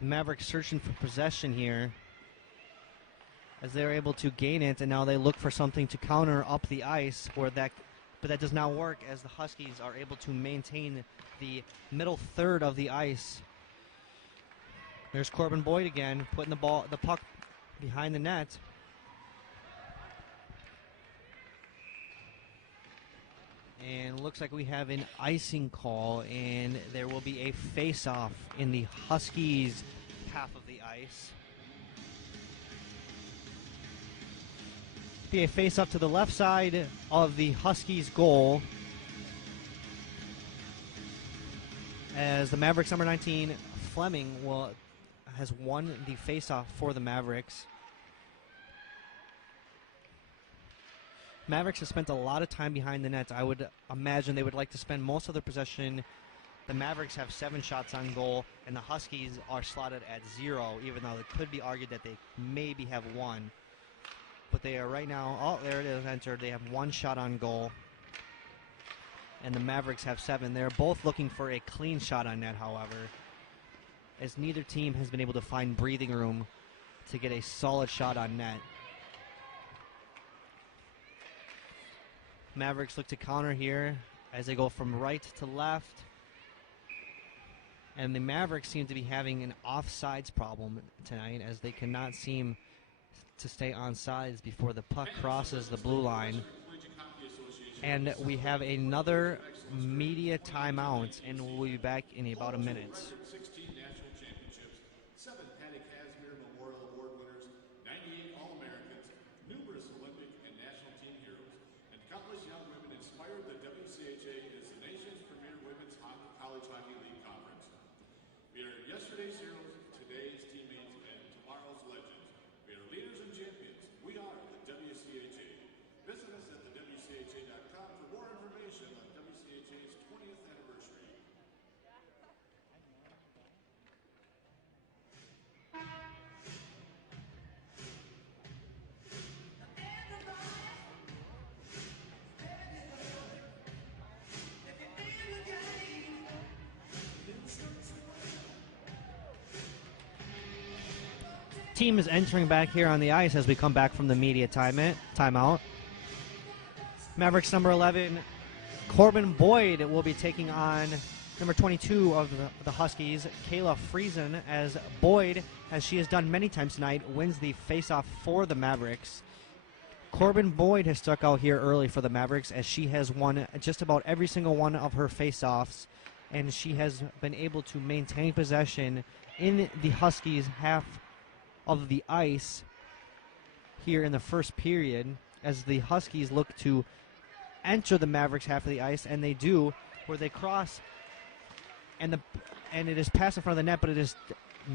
The Mavericks searching for possession here as they're able to gain it, and now they look for something to counter up the ice, but that does not work as the Huskies are able to maintain the middle third of the ice. There's Corbin Boyd again, putting the puck behind the net. And looks like we have an icing call, and there will be a face-off in the Huskies' half of the ice. Be a face-off to the left side of the Huskies' goal, as the Mavericks number 19, Fleming, has won the face-off for the Mavericks. Mavericks have spent a lot of time behind the net. I would imagine they would like to spend most of their possession. The Mavericks have 7 shots on goal, and the Huskies are slotted at 0, even though it could be argued that they maybe have 1. But they are right now, oh, there it is, entered. They have 1 shot on goal, and the Mavericks have 7. They're both looking for a clean shot on net, however, as neither team has been able to find breathing room to get a solid shot on net. Mavericks look to counter here as they go from right to left. And the Mavericks seem to be having an offsides problem tonight, as they cannot seem to stay on sides before the puck crosses the blue line. And we have another media timeout, and we'll be back in about a minute. Yesterday's heroes, today's teammates, and tomorrow's legends. We are leaders and champions. We are the WCHA. Visit us at thewcha.com for more information on WCHA's 20th anniversary. Team is entering back here on the ice as we come back from the media timeout. Mavericks number 11, Corbin Boyd, will be taking on number 22 of the Huskies, Kayla Friesen, as Boyd, as she has done many times tonight, wins the faceoff for the Mavericks. Corbin Boyd has stuck out here early for the Mavericks, as she has won just about every single one of her faceoffs, and she has been able to maintain possession in the Huskies' half of the ice here in the first period, as the Huskies look to enter the Mavericks half of the ice, and they do, where they cross, and it is passed in front of the net, but it is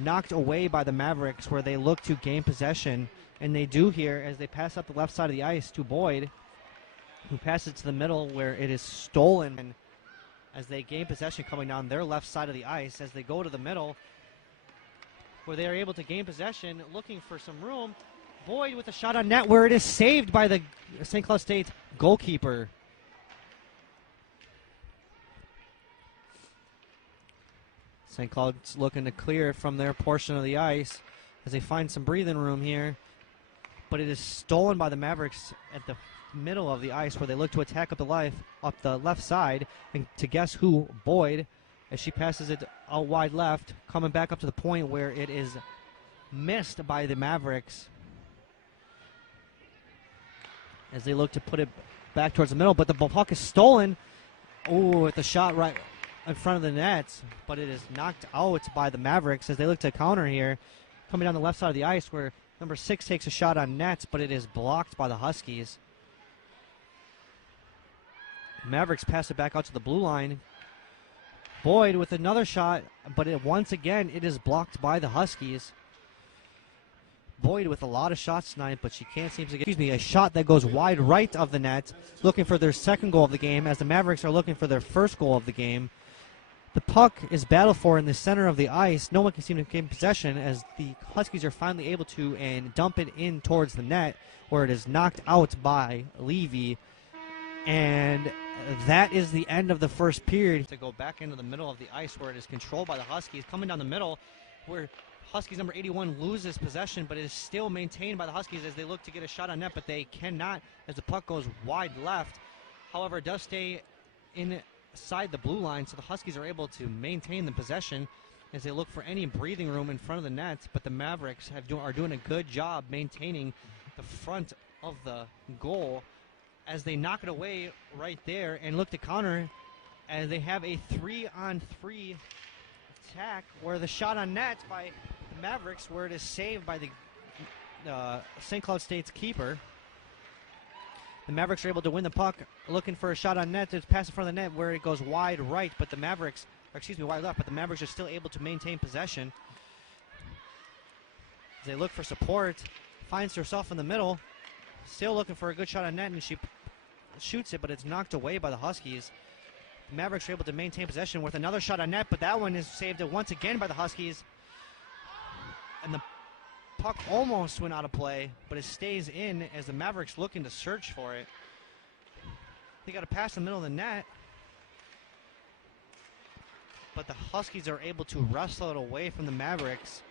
knocked away by the Mavericks, where they look to gain possession, and they do here as they pass up the left side of the ice to Boyd, who passes it to the middle, where it is stolen, and as they gain possession coming down their left side of the ice, as they go to the middle, where they are able to gain possession, looking for some room. Boyd with a shot on net, where it is saved by the St. Cloud State goalkeeper. St. Cloud's looking to clear it from their portion of the ice as they find some breathing room here. But it is stolen by the Mavericks at the middle of the ice, where they look to attack up the left side. And to guess who? Boyd, as she passes it out wide left, coming back up to the point where it is missed by the Mavericks as they look to put it back towards the middle. But the puck is stolen. Oh, with the shot right in front of the net, but it is knocked out by the Mavericks as they look to counter here, coming down the left side of the ice, where number 6 takes a shot on net, but it is blocked by the Huskies. Mavericks pass it back out to the blue line. Boyd with another shot, but once again it is blocked by the Huskies. Boyd with a lot of shots tonight, but she can't seem to get a shot that goes wide right of the net, looking for their second goal of the game, as the Mavericks are looking for their first goal of the game. The puck is battled for in the center of the ice. No one can seem to gain possession, as the Huskies are finally able to and dump it in towards the net, where it is knocked out by Levy. And that is the end of the first period. To go back into the middle of the ice, where it is controlled by the Huskies, coming down the middle, where Huskies number 81 loses possession, but it is still maintained by the Huskies as they look to get a shot on net, but they cannot as the puck goes wide left. However, it does stay inside the blue line, so the Huskies are able to maintain the possession as they look for any breathing room in front of the net, but the Mavericks are doing a good job maintaining the front of the goal as they knock it away right there and look to counter as they have a 3-on-3 attack where the shot on net by the Mavericks, where it is saved by the St. Cloud State's keeper. The Mavericks are able to win the puck, looking for a shot on net. It's pass in front of the net where it goes wide right, but the Mavericks, wide left, but the Mavericks are still able to maintain possession. As they look for support, finds herself in the middle, still looking for a good shot on net, and she shoots it, but it's knocked away by the Huskies. The Mavericks are able to maintain possession with another shot on net, but that one is saved once again by the Huskies. And the puck almost went out of play, but it stays in as the Mavericks looking to search for it. They got a pass in the middle of the net, but the Huskies are able to wrestle it away from the Mavericks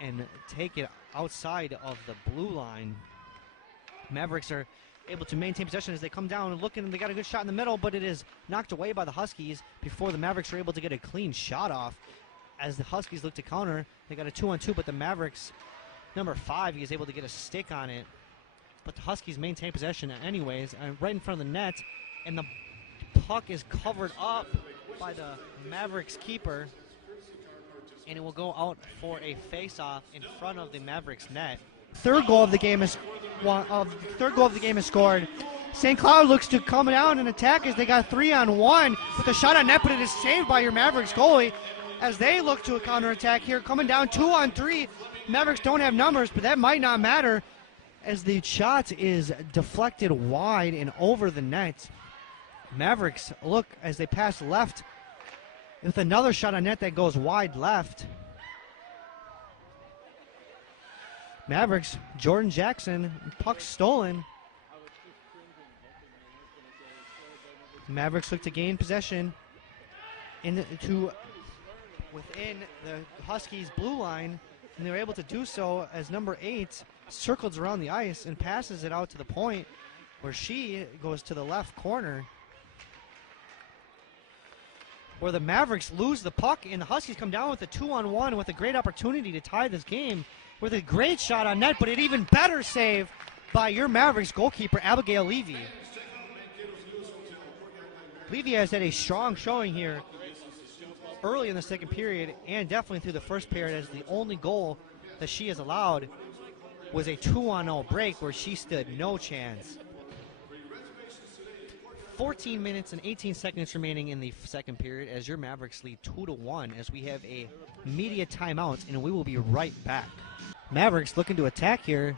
and take it outside of the blue line. Mavericks are able to maintain possession as they come down and looking, and they got a good shot in the middle, but it is knocked away by the Huskies before the Mavericks are able to get a clean shot off. As the Huskies look to counter, they got a 2-on-2, but the Mavericks, number 5, he is able to get a stick on it. But the Huskies maintain possession anyways, right in front of the net, and the puck is covered up by the Mavericks keeper, and it will go out for a face-off in front of the Mavericks net. Third goal of the game is scored. St. Cloud looks to come down and attack as they got 3-on-1 with a shot on net, but it is saved by your Mavericks goalie as they look to a counterattack here. Coming down 2-on-3. Mavericks don't have numbers, but that might not matter as the shot is deflected wide and over the net. Mavericks look as they pass left with another shot on net that goes wide left. Mavericks, Jordan Jackson, puck stolen. Mavericks look to gain possession within the Huskies' blue line, and they're able to do so as number 8 circles around the ice and passes it out to the point where she goes to the left corner, where the Mavericks lose the puck and the Huskies come down with a 2-on-1 with a great opportunity to tie this game with a great shot on net, but an even better save by your Mavericks goalkeeper, Abigail Levy. Levy has had a strong showing here early in the second period and definitely through the first period, as the only goal that she has allowed was a 2-on-0 break where she stood no chance. 14 minutes and 18 seconds remaining in the second period as your Mavericks lead 2-1 as we have a media timeout, and we will be right back. Mavericks looking to attack here,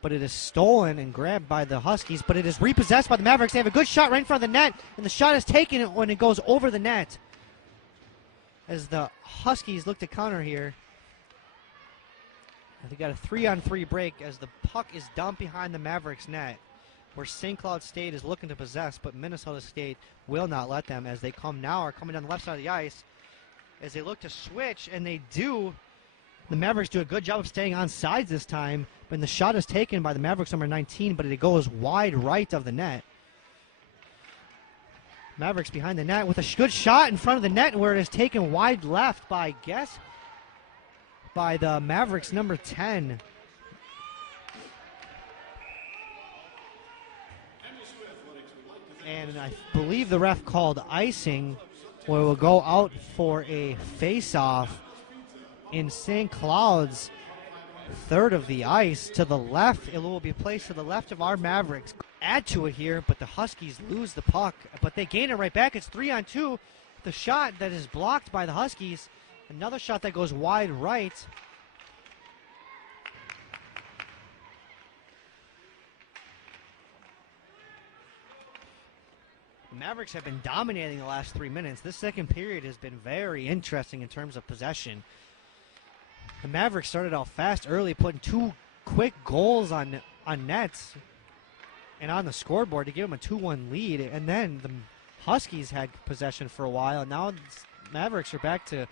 but it is stolen and grabbed by the Huskies, but it is repossessed by the Mavericks. They have a good shot right in front of the net, and the shot is taken when it goes over the net. As the Huskies look to counter here, they got a 3-on-3 break as the puck is dumped behind the Mavericks net, where St. Cloud State is looking to possess, but Minnesota State will not let them as they are coming down the left side of the ice as they look to switch, and they do. The Mavericks do a good job of staying on sides this time, but the shot is taken by the Mavericks number 19, but it goes wide right of the net. Mavericks behind the net with a good shot in front of the net where it is taken wide left by the Mavericks number 10. And I believe the ref called icing, where we'll go out for a face-off in St. Cloud's third of the ice to the left. It will be placed to the left of our Mavericks. Add to it here, but the Huskies lose the puck, but they gain it right back. It's 3-on-2. The shot that is blocked by the Huskies. Another shot that goes wide right. The Mavericks have been dominating the last 3 minutes. This second period has been very interesting in terms of possession. The Mavericks started out fast early, putting 2 quick goals on nets and on the scoreboard to give them a 2-1 lead. And then the Huskies had possession for a while. Now the Mavericks are back to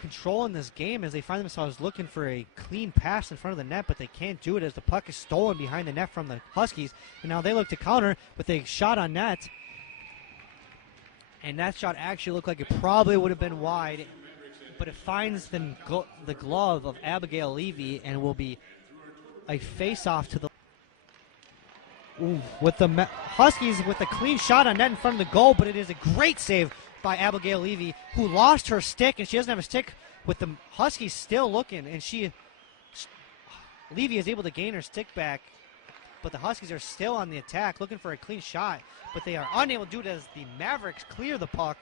control in this game as they find themselves looking for a clean pass in front of the net, but they can't do it as the puck is stolen behind the net from the Huskies. And now they look to counter with a shot on net. And that shot actually looked like it probably would have been wide, but it finds the glove of Abigail Levy and will be a face-off to the... Ooh, with the Huskies with a clean shot on net in front of the goal, but it is a great save by Abigail Levy, who lost her stick, and she doesn't have a stick with the Huskies still looking, and Levy is able to gain her stick back, but the Huskies are still on the attack, looking for a clean shot, but they are unable to do it as the Mavericks clear the puck.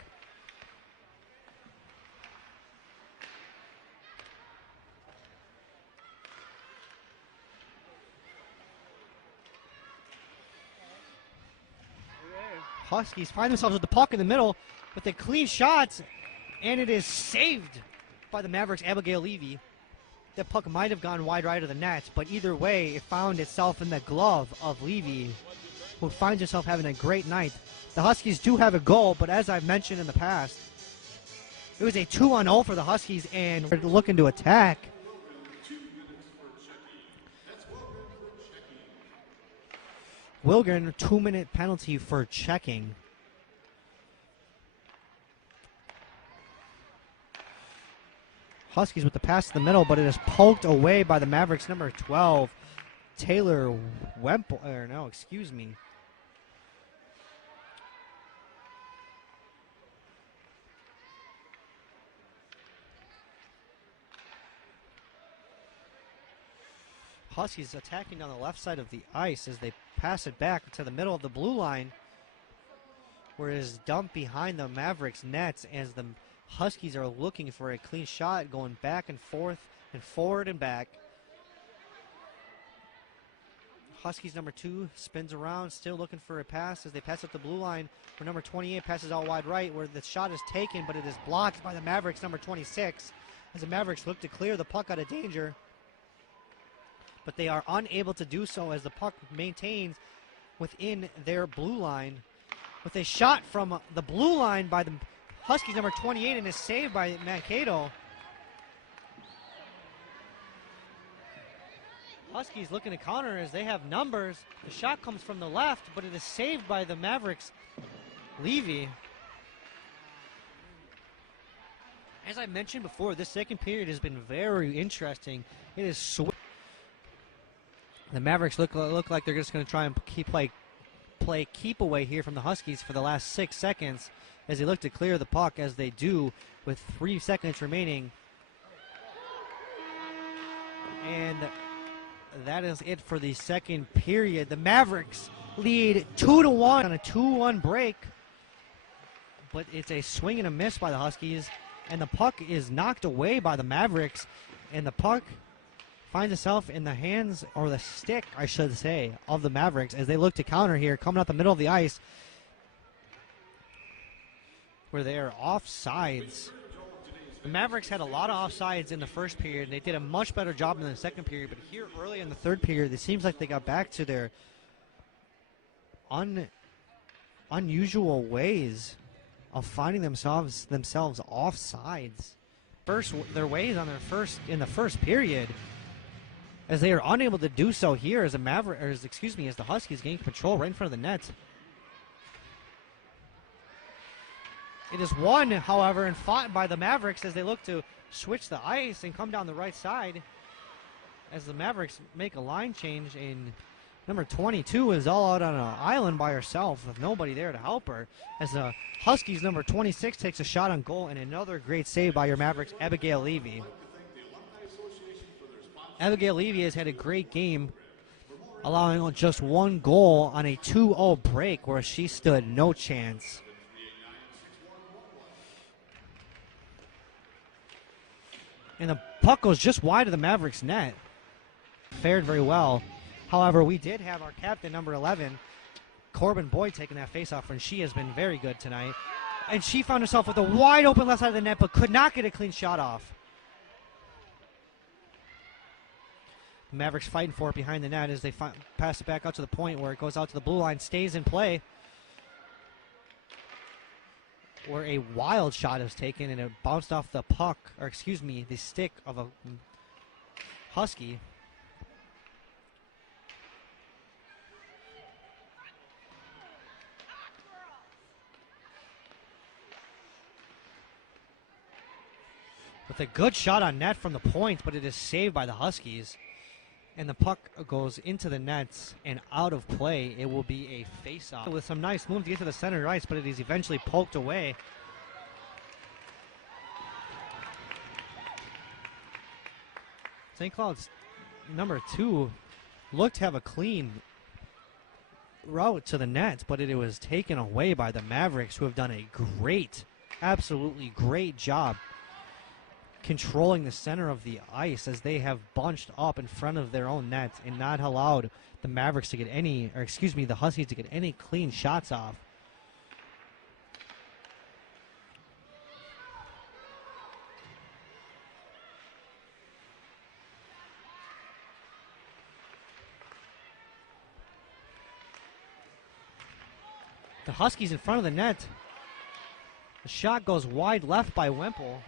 Huskies find themselves with the puck in the middle with a clean shot, and it is saved by the Mavericks' Abigail Levy. That puck might have gone wide right of the net, but either way, it found itself in the glove of Levy, who finds herself having a great night. The Huskies do have a goal, but as I've mentioned in the past, it was a 2-on-0 for the Huskies, and we're looking to attack. Wilgren, 2-minute penalty for checking. Huskies with the pass to the middle, but it is poked away by the Mavericks number 12, Taylor Wemple. Huskies attacking on the left side of the ice as they pass it back to the middle of the blue line, where it is dumped behind the Mavericks nets as the Huskies are looking for a clean shot, going back and forth and forward and back. Huskies number 2 spins around, still looking for a pass as they pass up the blue line, where number 28 passes out wide right, where the shot is taken, but it is blocked by the Mavericks number 26 as the Mavericks look to clear the puck out of danger. But they are unable to do so as the puck maintains within their blue line, with a shot from the blue line by the Huskies number 28 and is saved by Mankato. Huskies looking to counter as they have numbers. The shot comes from the left, but it is saved by the Mavericks' Levy. As I mentioned before, this second period has been very interesting. It is the Mavericks look like they're just going to try and play keep away here from the Huskies for the last 6 seconds as they look to clear the puck, as they do with 3 seconds remaining. And that is it for the second period. The Mavericks lead 2-1 on a 2-1 break, but it's a swing and a miss by the Huskies, and the puck is knocked away by the Mavericks, and the puck finds itself in the hands, or the stick, I should say, of the Mavericks as they look to counter here, coming out the middle of the ice, where they are offsides. The Mavericks had a lot of offsides in the first period, and they did a much better job in the second period, but here early in the third period, it seems like they got back to their unusual ways of finding themselves offsides. Their ways in the first period, as they are unable to do so here as as the Huskies gain control right in front of the net. It is won, however, and fought by the Mavericks as they look to switch the ice and come down the right side as the Mavericks make a line change, and number 22 is all out on an island by herself with nobody there to help her, as the Huskies number 26 takes a shot on goal, and another great save by your Mavericks, Abigail Levy. Abigail Levy has had a great game, allowing just 1 goal on a 2-0 break where she stood no chance. And the puck goes just wide of the Mavericks net. Fared very well. However, we did have our captain, number 11, Corbin Boyd, taking that faceoff, and she has been very good tonight. And she found herself with a wide open left side of the net, but could not get a clean shot off. The Mavericks fighting for it behind the net as they pass it back out to the point where it goes out to the blue line, stays in play. where a wild shot is taken and it bounced off the puck, or excuse me, the stick of a Husky. With a good shot on net from the point, but it is saved by the Huskies. And the puck goes into the nets and out of play. It will be a face-off. With some nice moves to get to the center ice, but it is eventually poked away. St. Cloud's number 2 looked to have a clean route to the net, but it was taken away by the Mavericks, who have done a great, absolutely great job controlling the center of the ice as they have bunched up in front of their own net and not allowed the Mavericks to get any, or excuse me, the Huskies to get any clean shots off. The Huskies in front of the net. The shot goes wide left by Wemple,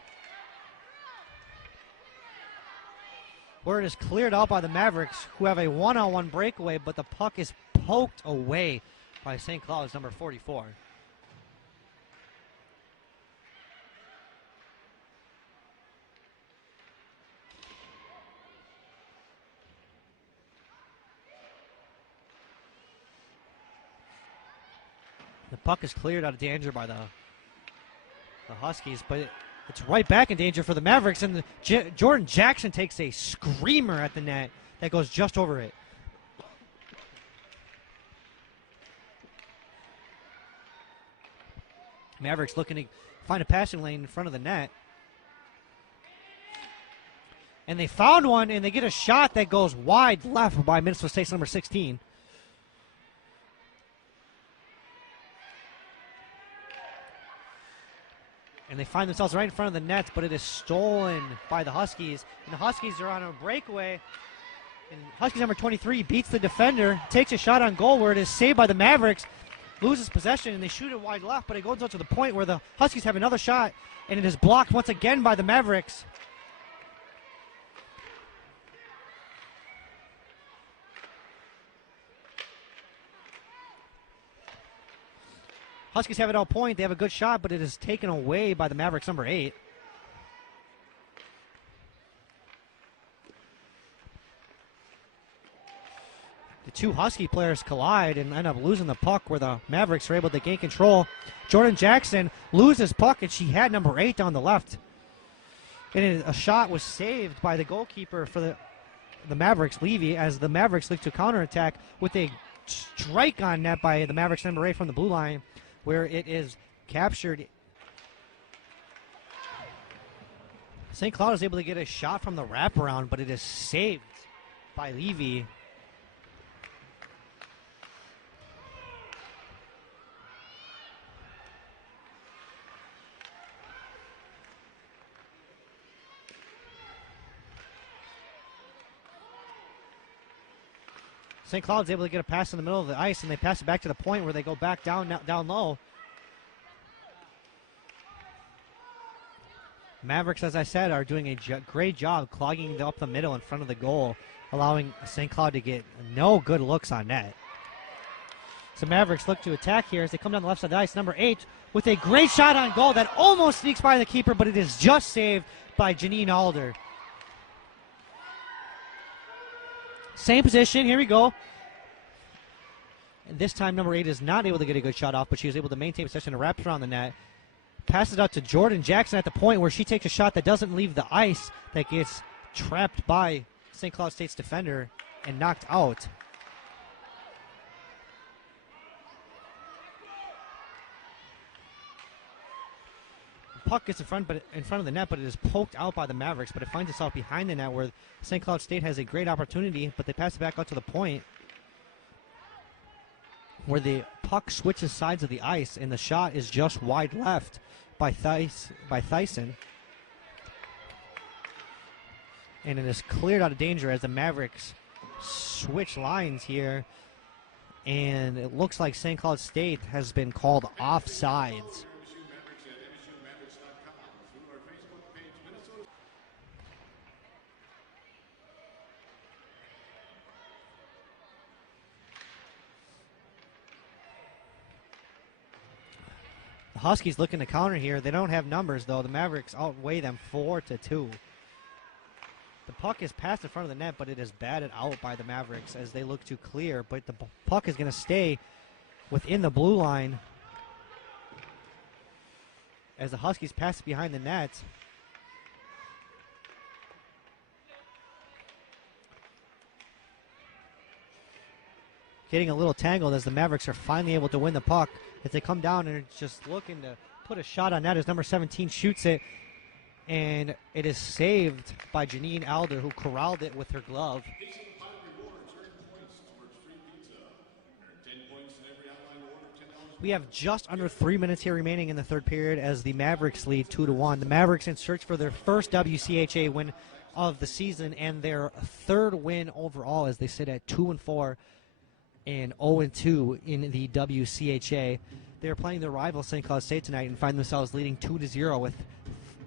where it is cleared out by the Mavericks, who have a one-on-one breakaway, but the puck is poked away by St. Cloud's number 44. The puck is cleared out of danger by the Huskies, but it's right back in danger for the Mavericks, and Jordan Jackson takes a screamer at the net that goes just over it. Mavericks looking to find a passing lane in front of the net. And they found one, and they get a shot that goes wide left by Minnesota State's number 16. And they find themselves right in front of the net, but it is stolen by the Huskies. And the Huskies are on a breakaway. And Huskies number 23 beats the defender, takes a shot on goal where it is saved by the Mavericks, loses possession, and they shoot it wide left, but it goes out to the point where the Huskies have another shot, and it is blocked once again by the Mavericks. Huskies have it all point. They have a good shot, but it is taken away by the Mavericks number 8. The two Husky players collide and end up losing the puck, where the Mavericks are able to gain control. Jordan Jackson loses puck, and she had number 8 down the left. And a shot was saved by the goalkeeper for the Mavericks, Levy, as the Mavericks look to counterattack with a strike on net by the Mavericks number 8 from the blue line, where it is captured. St. Cloud is able to get a shot from the wraparound, but it is saved by Levy. St. Cloud's able to get a pass in the middle of the ice, and they pass it back to the point where they go back down low. Mavericks, as I said, are doing a great job clogging up the middle in front of the goal, allowing St. Cloud to get no good looks on net. So Mavericks look to attack here as they come down the left side of the ice. Number 8 with a great shot on goal that almost sneaks by the keeper, but it is just saved by Janine Alder. Same position, here we go. And this time number 8 is not able to get a good shot off, but she was able to maintain possession and wraps around the net. Passes out to Jordan Jackson at the point where she takes a shot that doesn't leave the ice, that gets trapped by St. Cloud State's defender and knocked out. Puck gets in front of the net, but it is poked out by the Mavericks, but it finds itself behind the net where St. Cloud State has a great opportunity, but they pass it back out to the point where the puck switches sides of the ice, and the shot is just wide left by Thyssen. And it is cleared out of danger as the Mavericks switch lines here, and it looks like St. Cloud State has been called offsides. Huskies looking to counter here. They don't have numbers, though. The Mavericks outweigh them 4-2. The puck is passed in front of the net, but it is batted out by the Mavericks as they look to clear. But the puck is going to stay within the blue line as the Huskies pass it behind the net. Getting a little tangled as the Mavericks are finally able to win the puck as they come down and are just looking to put a shot on net as number 17 shoots it. And it is saved by Janine Alder, who corralled it with her glove. We have just under 3 minutes here remaining in the third period as the Mavericks lead 2-1. The Mavericks in search for their first WCHA win of the season and their third win overall as they sit at 2-4 and 0-2 in the WCHA. They're playing their rival St. Cloud State tonight and find themselves leading 2-0 with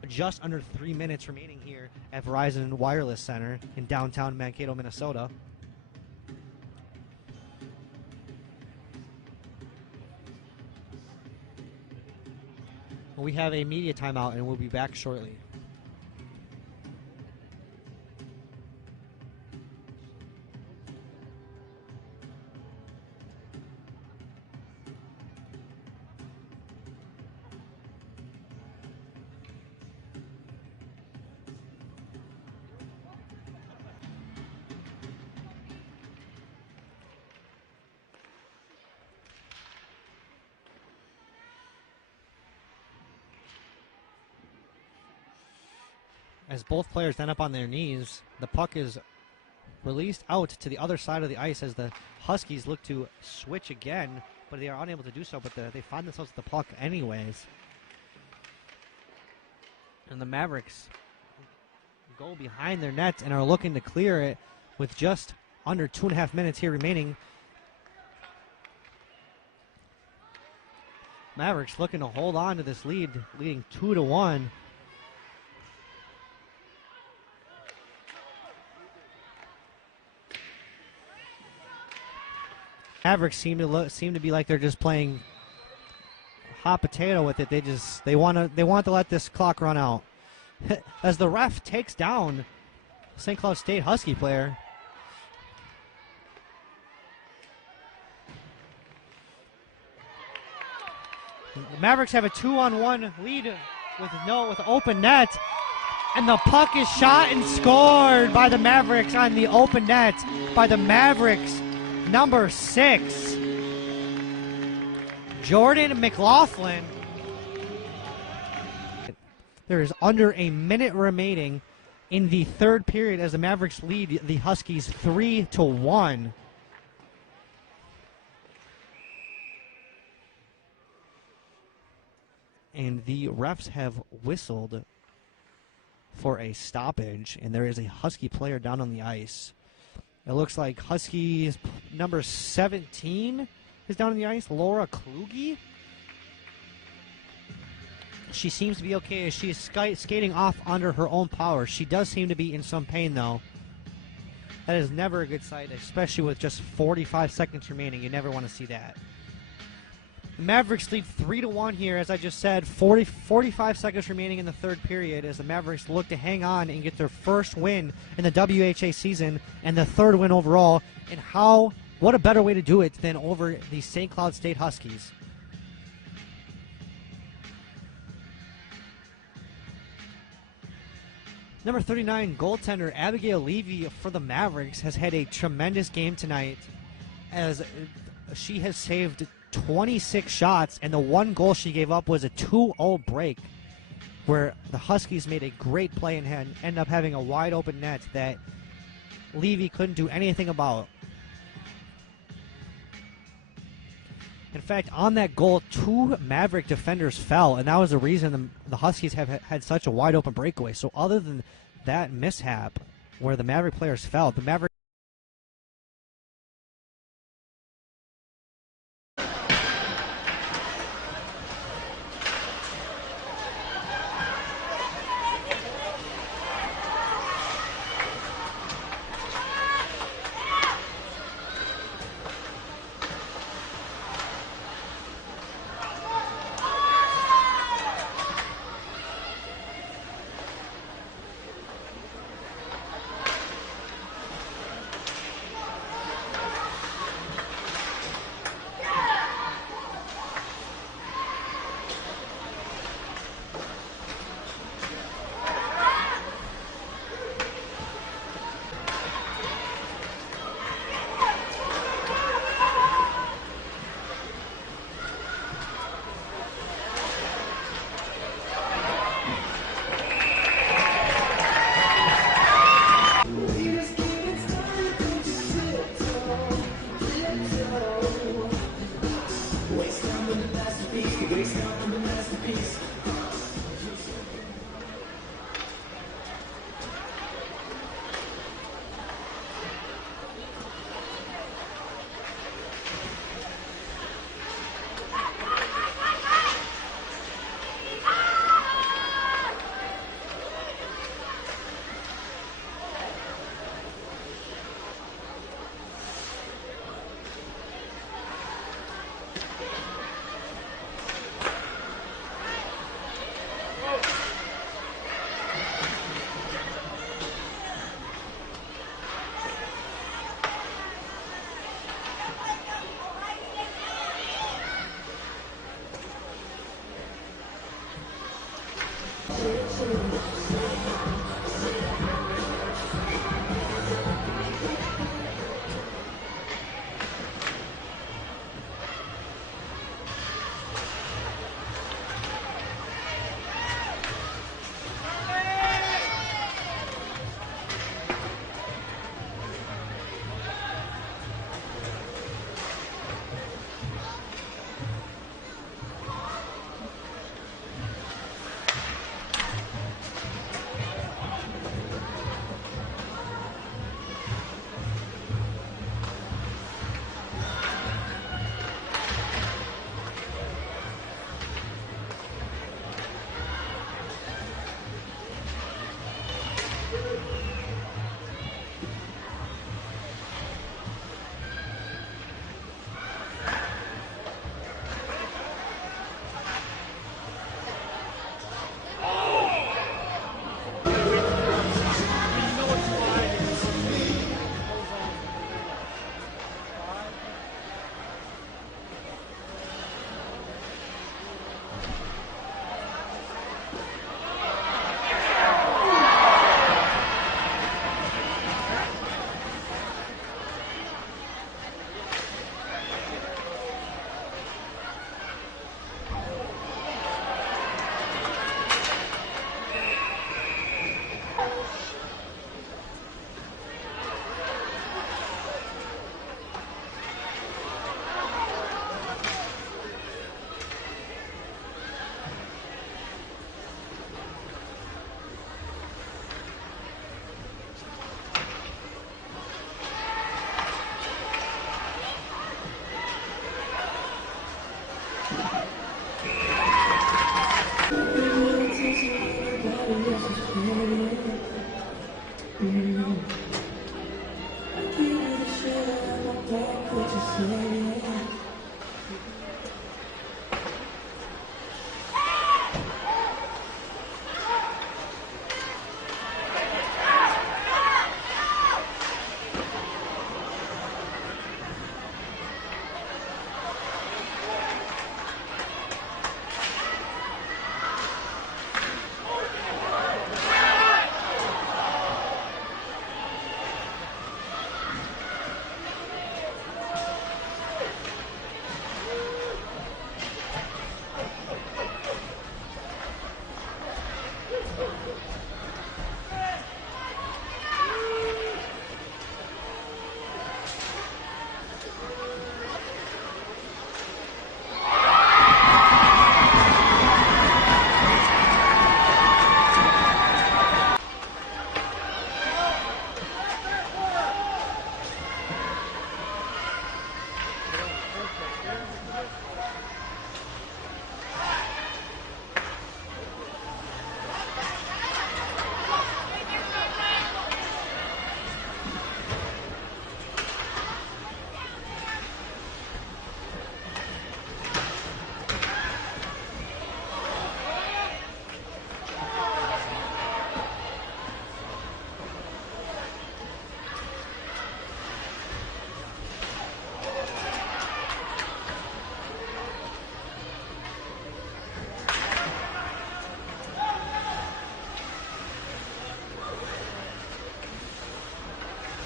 just under 3 minutes remaining here at Verizon Wireless Center in downtown Mankato, Minnesota. We have a media timeout and we'll be back shortly. As both players end up on their knees, the puck is released out to the other side of the ice as the Huskies look to switch again, but they are unable to do so, but they find themselves at the puck anyways. And the Mavericks go behind their nets and are looking to clear it with just under 2.5 minutes here remaining. Mavericks looking to hold on to this lead, leading 2-1. Mavericks seem to be like they're just playing hot potato with it. They want to let this clock run out. As the ref takes down St. Cloud State Husky player. The Mavericks have a 2-on-1 lead with open net, and the puck is shot and scored by the Mavericks on the open net by the Mavericks. Number 6, Jordan McLaughlin. There is under a minute remaining in the third period as the Mavericks lead the Huskies 3-1. And the refs have whistled for a stoppage, and there is a Husky player down on the ice. It looks like Huskies number 17 is down on the ice, Laura Kluge. She seems to be okay as she is skating off under her own power. She does seem to be in some pain, though. That is never a good sight, especially with just 45 seconds remaining. You never want to see that. The Mavericks lead 3-1 here, as I just said. 45 seconds remaining in the third period as the Mavericks look to hang on and get their first win in the WHA season and the third win overall. And what a better way to do it than over the St. Cloud State Huskies. Number 39, goaltender Abigail Levy for the Mavericks has had a tremendous game tonight as she has saved 26 shots, and the one goal she gave up was a 2-0 break where the Huskies made a great play and ended up having a wide open net that Levy couldn't do anything about. In fact, on that goal, 2 Maverick defenders fell, and that was the reason the Huskies have had such a wide open breakaway. So other than that mishap where the Maverick players fell, the Maverick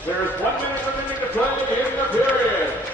There's 1 minute remaining to play in the period.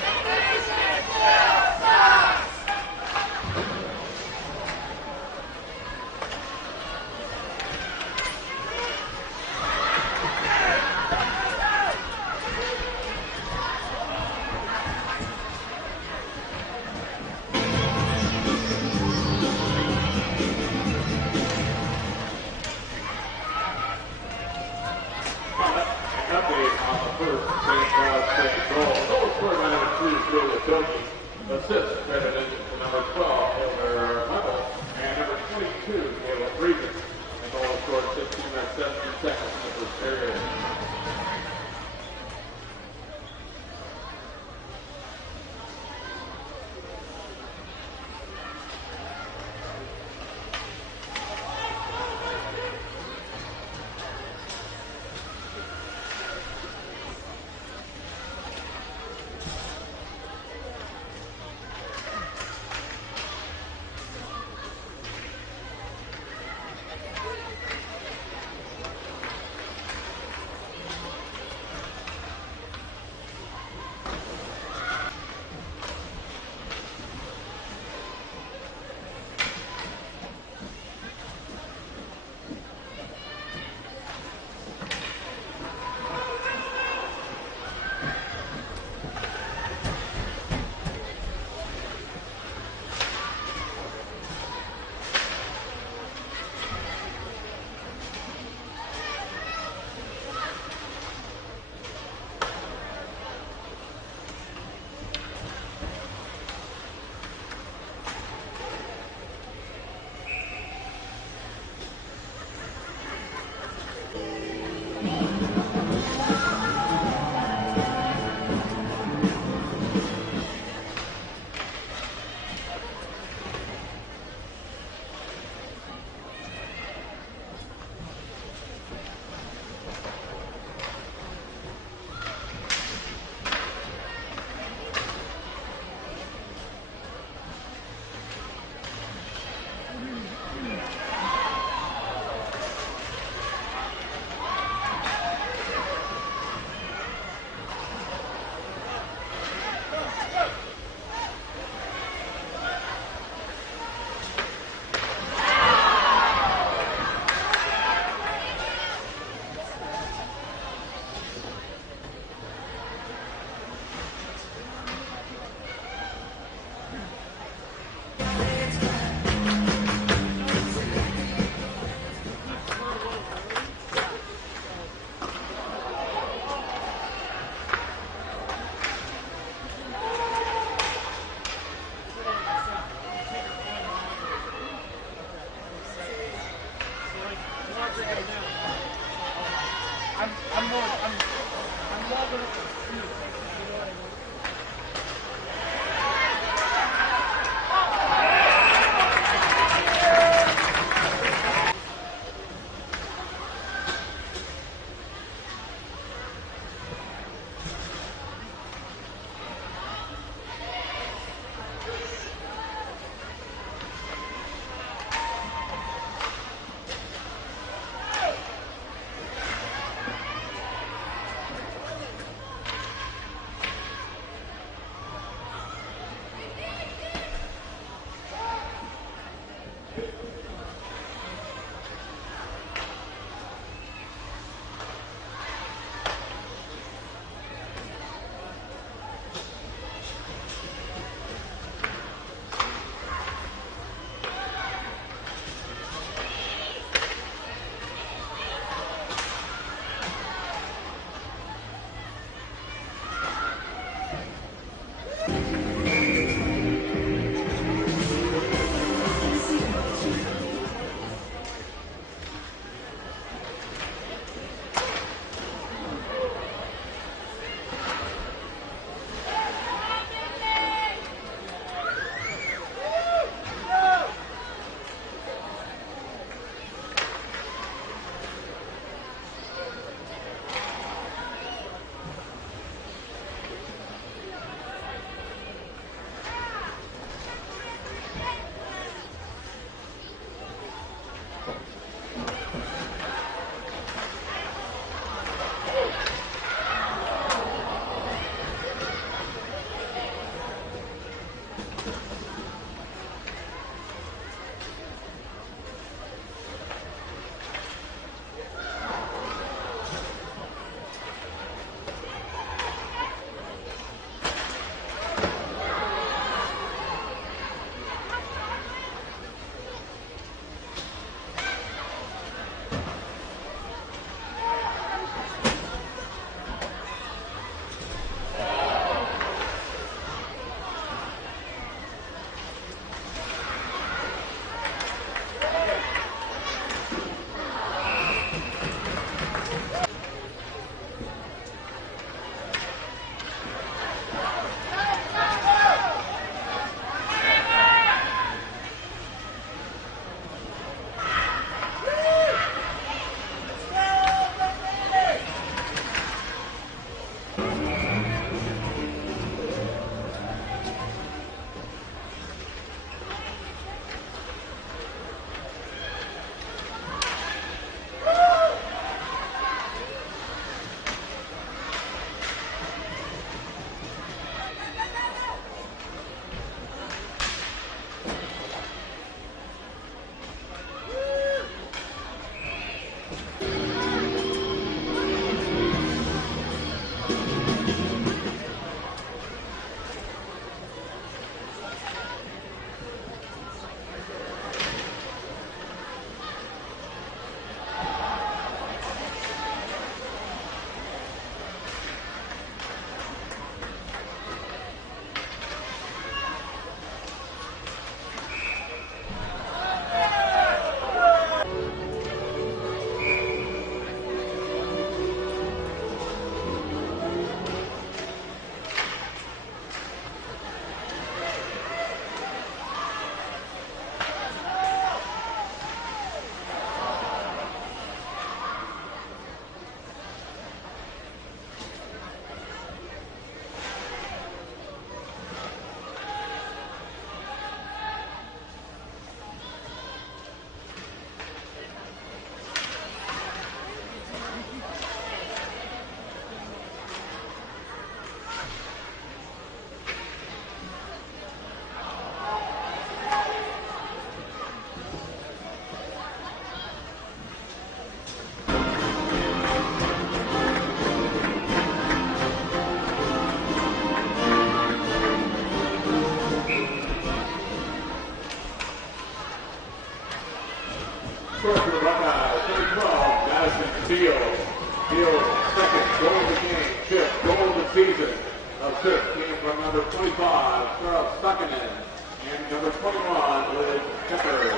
Score for the Buckeyes, number 12, Madison Fields. Fields, second goal of the game, fifth goal of the season. Of fifth came from number 25, Charles Stuckinen, and number 21, Liz Pepper.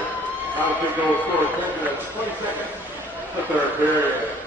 Madison goal scored 10 minutes, 20 seconds, the third period.